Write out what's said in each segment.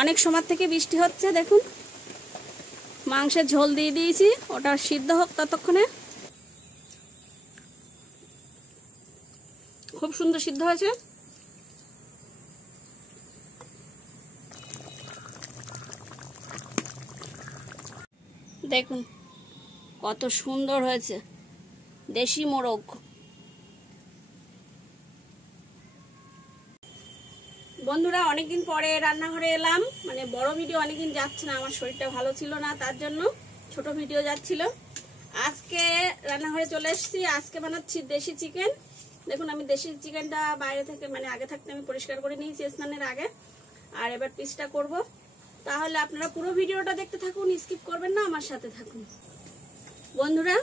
অনেক সময় থেকে বৃষ্টি হচ্ছে। দেখুন মাংসের ঝোল দিয়ে দিয়েছি, ওটা সিদ্ধ হোক ততক্ষণে। খুব সুন্দর সিদ্ধ হয়েছে। দেখুন কত সুন্দর হয়েছে দেশি মোরগ। বন্ধুরা অনেকদিন পরে রান্নাঘরে এলাম, মানে বড় ভিডিও অনেকদিন যাচ্ছে না, আমার শরীরটা ভালো ছিল না, তার জন্য ছোট ভিডিও যাচ্ছিল। আজকে রান্নাঘরে চলে এসেছি, আজকে বানাচ্ছি দেশি চিকেন। দেখুন আমি দেশি চিকেনটা বাইরে থেকে মানে আগে থাকতে আমি পরিষ্কার করে নিয়েছি স্নানের আগে, আর এবার পিসটা করব। তাহলে আপনারা পুরো ভিডিওটা দেখতে থাকুন, স্কিপ করবেন না, আমার সাথে থাকুন। বন্ধুরা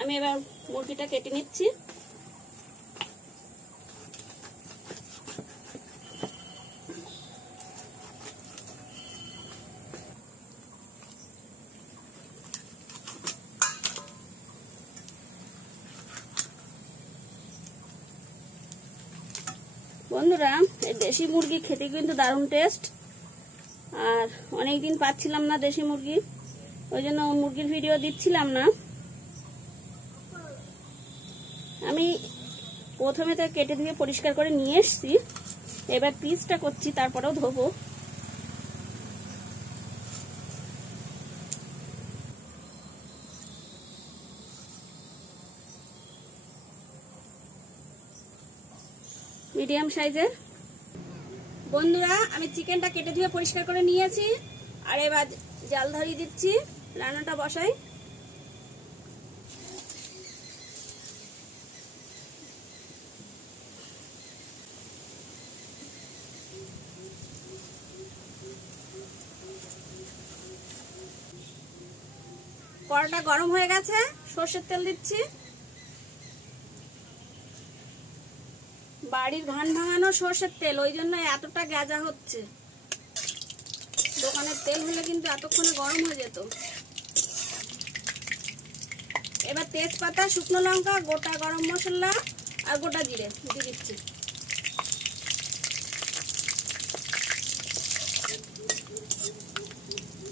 আমি এবার মুরগিটা কেটে নিচ্ছি। বন্ধুরা এই দেশি মুরগি খেতে কিন্তু দারুণ টেস্ট, আর অনেকদিন পাচ্ছিলাম না দেশি মুরগি, ওই জন্য মুরগির ভিডিও দিচ্ছিলাম না। আমি প্রথমে তো কেটে ধুয়ে পরিষ্কার করে নিয়ে এসছি, এবার পিসটা করছি, তারপরেও ধোবো। মিডিয়াম সাইজের। বন্ধুরা আমি চিকেনটা কেটে ধুয়ে পরিষ্কার করে নিয়েছি, আর এবার জাল ধরিয়ে দিচ্ছি, রান্নাটা বসাই। কড়াটা গরম হয়ে গেছে, সরষের তেল দিচ্ছি। বাড়ির ধান ভাঙানো সরষের তেল, ওই জন্য এতটা গেজা হচ্ছে। দোকানের তেল হলে কিন্তু এতক্ষণে গরম হয়ে যেত। এবার তেজপাতা, শুকনো লঙ্কা, গোটা গরম মশলা আর গোটা জিরে দিয়ে দিচ্ছি।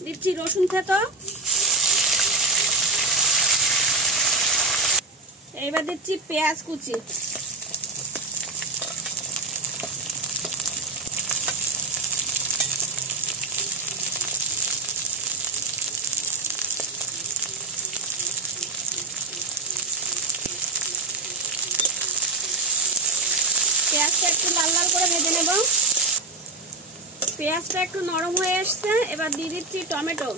দিচ্ছি রসুন থেতো। এবার দিচ্ছি পেঁয়াজ কুচি। পেঁয়াজটা একটু লাল লাল করে ভেজে নেব। পেঁয়াজটা একটু নরম হয়ে এসছে, এবার দিয়ে দিচ্ছি টমেটো।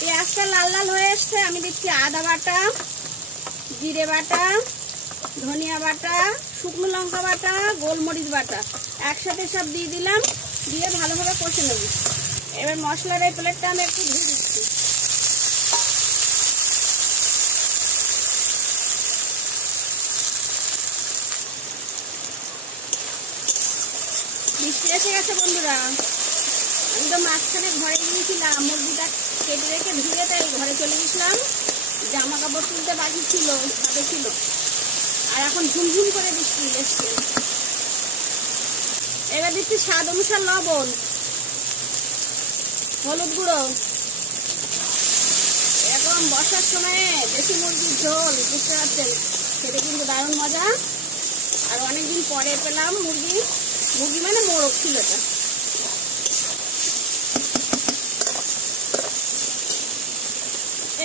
পেঁয়াজটা লাল লাল হয়ে এসছে, আমি দিচ্ছি আদা বাটা, জিরে বাটা, ধনিয়া বাটা, শুকনো লঙ্কা বাটা, গোলমরিচ বাটা একসাথে সব দিয়ে দিলাম, দিয়ে ভালোভাবে কষে নেব। এবার মশলার এই প্লেটটা আমি একটু ধুয়ে দিচ্ছি। বৃষ্টি এসে গেছে বন্ধুরা, আমি তো মাঝখানে ঘরে গিয়েছিলাম, মুরগিটা কেটে রেখে ধুয়ে তাই ঘরে চলে গেছিলাম, জামা কাপড় তুলতে বাকি ছিল, ছাদে ছিল, আর এখন ঝুমঝুম করে বৃষ্টি এসছে। এবার দিচ্ছি স্বাদ অনুসার লবণ, হলুদ গুঁড়ো। এখন বর্ষার সময়ে দেশি মুরগির ঝোল, বুঝতে পারছেন খেতে কিন্তু দারুণ মজা। আর অনেকদিন পরে পেলাম মুরগি, মুরগি মানে মোরগ ছিল এটা।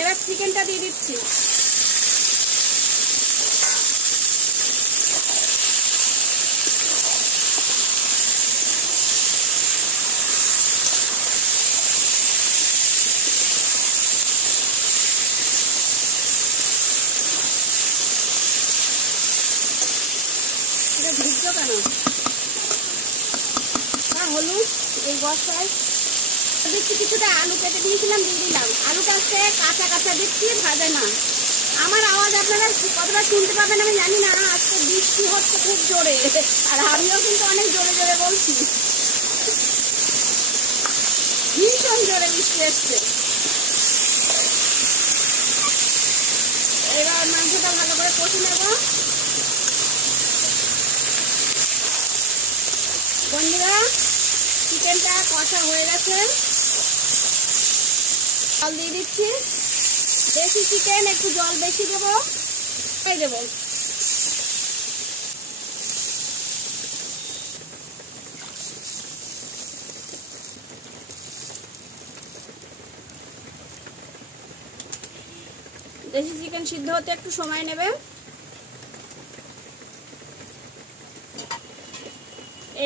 এবার চিকেনটা দিয়ে দিচ্ছি। ভিজছো কেন? হলুদ এই বস্তায় দিচ্ছি, কিছুটা আলু কেটে দিয়েছিলাম দিয়ে দিলাম। আলুটা আজকে কাঁচা কাঁচা দিচ্ছি, ভাজে না। আমার আওয়াজ আপনারা কতটা শুনতে পাবেন আমি জানি না, আজকে বৃষ্টি হচ্ছে খুব জোরে, আর আমিও কিন্তু অনেক জোরে জোরে বলছি, ভীষণ জোরে বৃষ্টি এসছে। চিকেনটা কষা হয়ে গেছে, জল দিয়ে দিচ্ছি। দেশি চিকেন, একটু জল বেশি দেবো, দেবো। দেশি চিকেন সিদ্ধ হতে একটু সময় নেবে।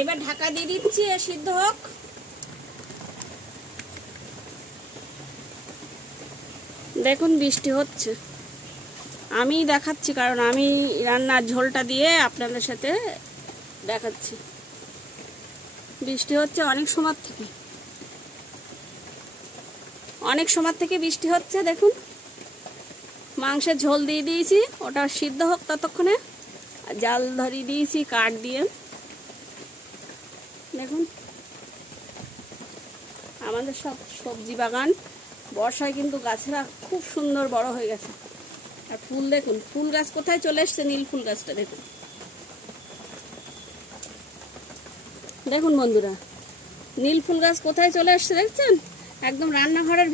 এবার ঢাকা দিয়ে দিচ্ছি, সিদ্ধ হোক। দেখুন বৃষ্টি হচ্ছে, আমি দেখাচ্ছি কারণ আমি রান্নার ঝোলটা দিয়ে আপনাদের সাথে দেখাচ্ছি। বৃষ্টি হচ্ছে অনেক সময় থেকে বৃষ্টি হচ্ছে। দেখুন মাংসের ঝোল দিয়ে দিয়েছি, ওটা সিদ্ধ হোক ততক্ষণে। জাল ধরিয়ে দিয়েছি কাঠ দিয়ে। দেখুন আমাদের সব সবজি বাগান, বর্ষায় কিন্তু গাছেরা খুব সুন্দর বড় হয়ে গেছে। আর ফুল দেখুন, ফুল গাছ কোথায় চলে এসছে, নীল ফুল গাছটা দেখুন। দেখুন বন্ধুরা, নীল ফুল গাছ কোথায় চলে এসছে দেখছেন? একদম রান্নাঘরের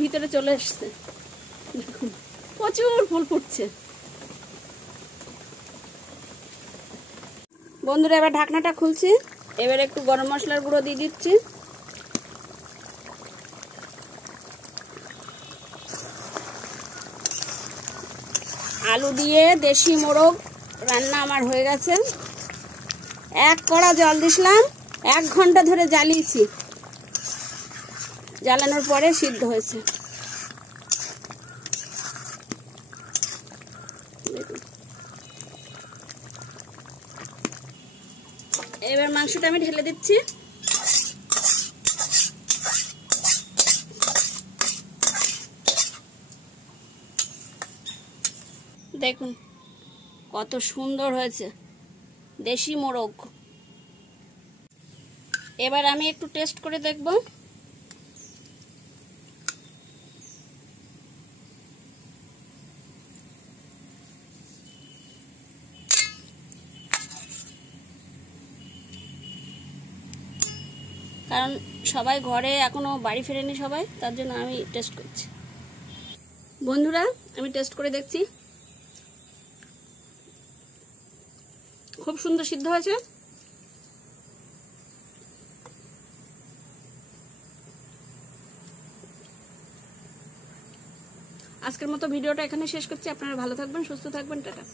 ভিতরে চলে এসছে। দেখুন প্রচুর ফুল ফুটছে। বন্ধুরা এবার ঢাকনাটা খুলছি। এবার একটু গরম মশলার গুঁড়ো দিয়ে দিচ্ছি। আলু দিয়ে দেশি মোরগ রান্না আমার হয়ে গেছে। এক কড়া জল দিছিলাম, 1 ঘন্টা ধরে জ্বালিয়েছি, জ্বালানোর পরে সিদ্ধ হয়েছে। এবার মাংসটা আমি ঢেলে দিচ্ছি। দেখুন কত সুন্দর হয়েছে দেশি মোরগ। এবার আমি একটু টেস্ট করে দেখব। কারণ সবাই ঘরে এখনো বাড়ি ফেরেনি সবাই, তার জন্য আমি টেস্ট করছি। বন্ধুরা আমি টেস্ট করে দেখছি, খুব সুন্দর সিদ্ধ হয়েছে। আজকের মতো ভিডিওটা এখানে শেষ করছি। আপনারা ভালো থাকবেন, সুস্থ থাকবেন, টাটা।